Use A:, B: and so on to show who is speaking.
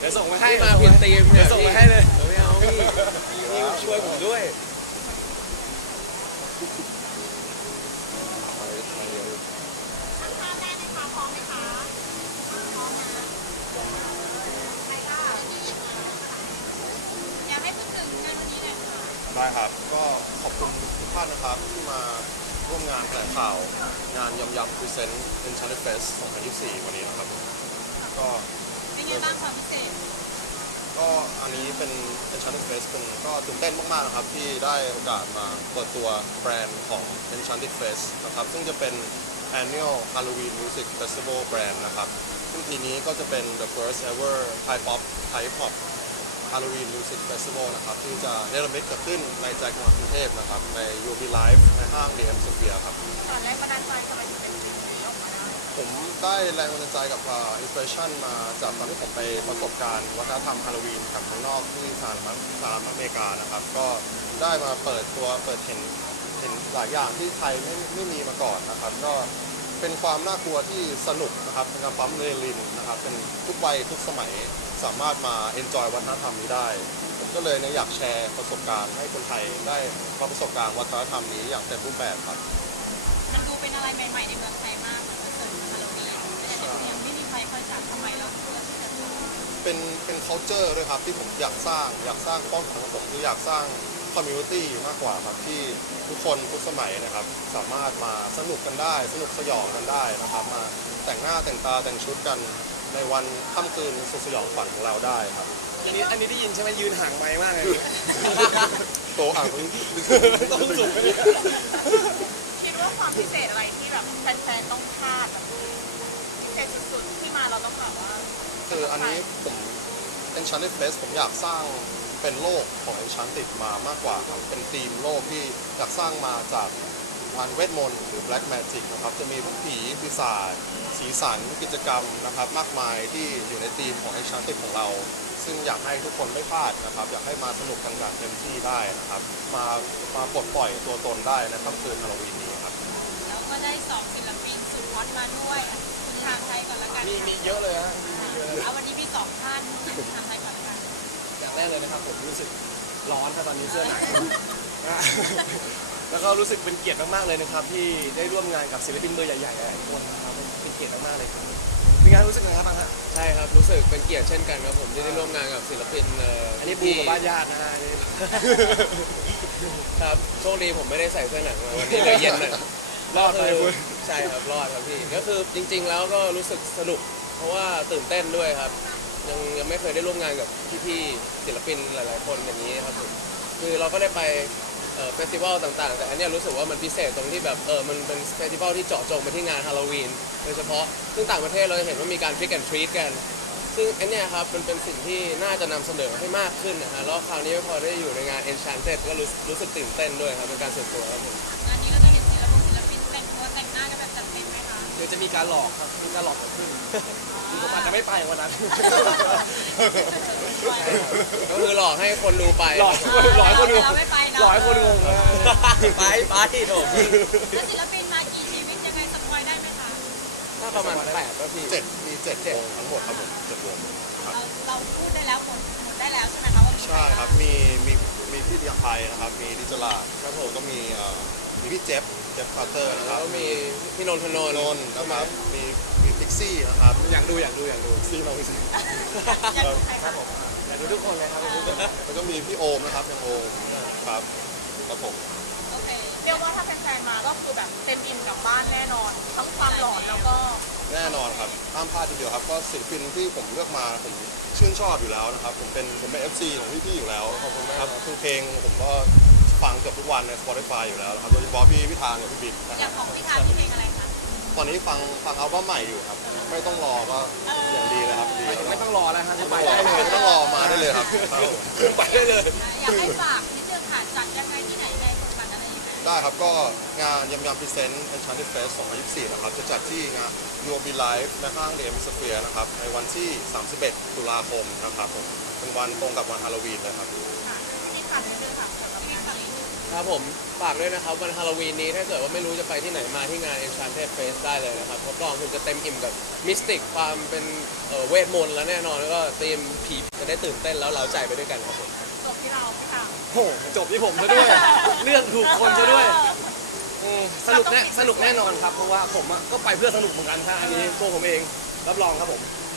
A: ยวส่งมาให้
B: ที่มาผิดธีม
A: เดี๋ยวส่งมาให้เลย
B: ไม่เอาพี่
A: นี่ช่วยผมด้วย
C: ภาพแรกนะคะพร้อมไหมคะพร้อมนะใครล่ะอยากให้พูดถึงงานวันนี้หน่อยค่ะ
D: ได้ครับก็ขอบคุณทุกท่านนะครับที่มาร่วมงานแถลงข่าวงานยำพรีเซนต์ Enchanted Fest 2024 วันนี้นะครับก็
C: เป็นไงบ้างความพิเศษ
D: อันนี้เป็น Enchanted Fest เป็นก็ตื่นเต้นมากๆนะครับที่ได้โอกาสมาเปิดตัวแบรนด์ของ Enchanted Fest นะครับซึ่งจะเป็น Annual Halloween Music Festival Brand นะครับซึ่งปีนี้ก็จะเป็น the first ever Thai Pop Thai Pop Halloween Music Festival นะครับที่จะเนรมิตเกิดขึ้นในใจกรุงเทพนะครับใน UOB Live ในห้าง DM Sphere ครับ
C: ตอนแรกบันดาลใจทำไมถึงเป็นสิ่งนี้ออกมาได้
D: ผมได้แรงบันดาลใจกับอินสปิเรชันมาจากตอนที่ผมไปประสบการณ์วัฒนธรรมฮาโลวีนกับข้างนอกที่สหรัฐอเมริกานะครับก็ได้มาเปิดเห็นหลายอย่างที่ไทยไม่มีมาก่อนนะครับก็เป็นความน่ากลัวที่สนุกนะครับเป็นการปั๊มอะดรีนาลีนนะครับเป็นทุกวัยทุกสมัยสามารถมาเอนจอยวัฒนธรรมนี้ได้ผมก็เลยอยากแชร์ประสบการณ์ให้คนไทยได้มาประสบการณ์วัฒนธรรมนี้อย่างเต็มรูปแบบครับ
C: มันดูเป็นอะไรใหม่ๆในเมืองไทยมากเหมือนคอนเสิร์ตฮาโลวีนแต่ยังไม่มีใครเคยจัดทำไมเราถึงเลือกที่จะทำ
D: เป็น culture ด้วยครับที่ผมอยากสร้างเป้าหมายของผมคืออยากสร้าง community มากกว่าครับที่ทุกคนทุกสมัยนะครับสามารถมาสนุกกันได้สนุกสยองกันได้นะครับมาแต่งหน้าแต่งตาแต่งชุดกันในวันค่ำคืนสุดสยองขวัญของเราได้ครับ
A: อันนี้ได้ยินใช่ไหมยืนห่างไมค์มากเลย
D: โตอ่าง
A: ต้องสูง
C: คิดว่าความพิเศษอะไรที่แบบแฟนๆต้องพลาดแบบพิเศษสุดๆที่มาเราต้องแบบว่า
D: คืออันนี้ผม Enchanted Fest ผมอยากสร้างเป็นโลกของ Enchanted มามากกว่าครับเป็นธีมโลกที่อยากสร้างมาจากงานเวทมนต์หรือ Black Magic นะครับจะมีพวกผีปีศาจสีสันกิจกรรมนะครับมากมายที่อยู่ในธีมของ Enchanted ของเรา ซึ่งอยากให้ทุกคนไม่พลาดนะครับอยากให้มาสนุกกันแบบเต็มที่ได้นะครับมาปลดปล่อยตัวตนได้ในค่ำคืนฮาโลวีนนี้ครับ
C: แล้วก็ได้สองศิลปินสุดฮอตมาด้วยคุณทางไทยก่อนละกัน
A: มีเยอะเลยฮะมีเยอะเลย
C: เอาวันนี้มีสองท่านคุณทางไทยก่อนละกัน
A: อย่างแรกเลยนะครับผมรู้สึกร้อนครับตอนนี้เสื้อหนัง แล้วก็รู้สึกเป็นเกียรติมากๆเลยนะครับที่ได้ร่วมงานกับศิลปินเบอร์ใหญ่ๆหลายคนนะครับเป็นเกียรติมากๆเลยครับเป็นงานรู้สึกยังไงบ้างฮะ
B: ใช่ครับรู้สึกเป็นเกียรติเช่นกันครับผมที่ได้ร่วมงานกับศิลปิน
A: อันนี้บูกับบ้านญาตินะฮะ
B: ครับโชคดีผมไม่ได้ใส่เสื้อหนังมาวันนี้เลยเย็นหน่อย
A: รอดไป
B: ก็
A: คุ
B: คื
A: ณ
B: ใช่ครับรอดครับพี่ก็คือจริง ๆ แล้วก็รู้สึกสนุก เพราะว่าตื่นเต้นด้วยครับยังไม่เคยได้ร่วมงานกับพี่ๆศิลปินหลายๆคนอย่างนี้ครับผมคือเราก็ได้ไปเฟสติวัลต่างๆแต่อันเนี้ยรู้สึกว่ามันพิเศษตรงที่แบบมันเป็นเฟสติวัลที่เจาะจงไปที่งานฮาโลวีนโดยเฉพาะซึ่งต่างประเทศเราจะเห็นว่ามีการทริกแอนด์ทรีตกัน ซึ่งอันเนี้ยครับมันเป็นสิ่งที่น่าจะนำเสนอให้มากขึ้นนะฮะแล้วคราวนี้พอได้อยู่ในงาน Enchanted ก็รู้สึกตื่นเต้นด้วยครับเป็นการส่วนตัวครับผม
C: งานนี้เราจะเห็นศิลปินแต่งตัวแต่งหน้ากันแบบจัดเต็มไหมคะ
A: เดี๋ยวจะมีการหลอกครับมีการหลอกเกิดขึ้นผมอาจจะไม่ไปวันนั้น
B: ก็คือหลอกให้คนดูไป
A: หลอกให้คนดู
C: เราไม่ไปเนอะ
A: หลอกให้คนงงนะ
B: ไปโถพี่
C: แล้วศิลปินมากี่ชีวิตยังไงสปอยได้ไหมคะ
B: ถ้าประมาณ8ก็พี่
D: มี7วงทั้งหมดครับผม7วงครับ
C: เราพูดได้แล้วหมดได้แล้วใช่ไหมคะว่ามี
D: ใช่ครับมีพี่เดียไพนะครับมีดิจลาครับผมก็มีพี่เจฟคาร์เตอร์นะค
B: แล้
D: รั
B: ว
D: บ
B: ก็มีพี่นนทนน
D: นนท์นะครับมีพิกซี่นะครับ
A: อยากดู
D: ซี่น้องพิกซี่
C: อยากดูใคร
A: ครั
C: คะ
A: บผมอยากดูทุกคนเลยครับ
D: แล้วก็มีพี่โอมนะครับยังโอมครับครับผม
C: โอเคเรียกว่าถ้าแฟนๆมาก็คือแบบเต็มอิ่มกลับบ้านแน่นอนทั้งความหลอนแล้วก็
D: แน่นอนครับห้ามพลาดทีเดียวครับก็ศิลปินที่ผมเลือกมาผมชื่นชอบอยู่แล้วนะครับผมเป็น FC ของพี่ๆอยู่แล้วขอบคุณนะครับคือเพลงผมก็ฟังเกือบทุกวันใน Spotify อยู่แล้วนะครับโดยเฉพาะพี่ทางกับพี่บิ๊กนะ
C: อ
D: ค
C: ยา
D: รั
C: ก
D: บ
C: ของพิธาที่เพลงอะไรคะ
D: ตอนนี้ฟังอัลบั้มใหม่อยู่ครับไม่ต้องรอก็อย่างดีเลยครับดี
A: ไม่ต้องรอแล้วฮะ
D: ไม่
A: ไป
D: ต้องรอ
A: ได้เลย
D: ไม่ต้องรอมาได้เลยครับครับผม
A: ไปได้เลย
C: อยากให้ฝากนิดนึงค่ะจัดยังไงที่ไหนยังไงบัตรอะไรยังไง
D: ได้ครับก็งานยำพรีเซนต์ Enchanted Fest 2024 นะครับจะจัดที่งาน UOB Live ในห้าง DM Sphere นะครับในวันที่ 31 ตุลาคมนะครับผมเป็นวันตรงกับวันฮาโลวีนนะครับ
C: ค่ะพี่ฝากนิดนึงค่ะสำหรับงานนี้
B: ครับผมฝากด้วยนะครับวันฮาโลวีนนี้ถ้าเกิดว่าไม่รู้จะไปที่ไหนมาที่งาน Enchanted Fest ได้เลยนะครับรับรองคุณจะเต็มอิ่มกับมิสติกความเป็นเวทมนต์แล้วแน่นอนแล้วก็ธีมผีจะได้ตื่นเต้นแล้วเร้าใจไปด้วยกันครับผม
C: จบที่เราพี่ทาง
A: โอ้โหจบที่ผมซะด้วย เลือกถูกคนซะด้วยสนุกแน่นอนครับเพราะว่าผมอะก็ไปเพื่อสนุกเหมือนกันถ้าอันนี้ตัวผมเองรับรองครับผม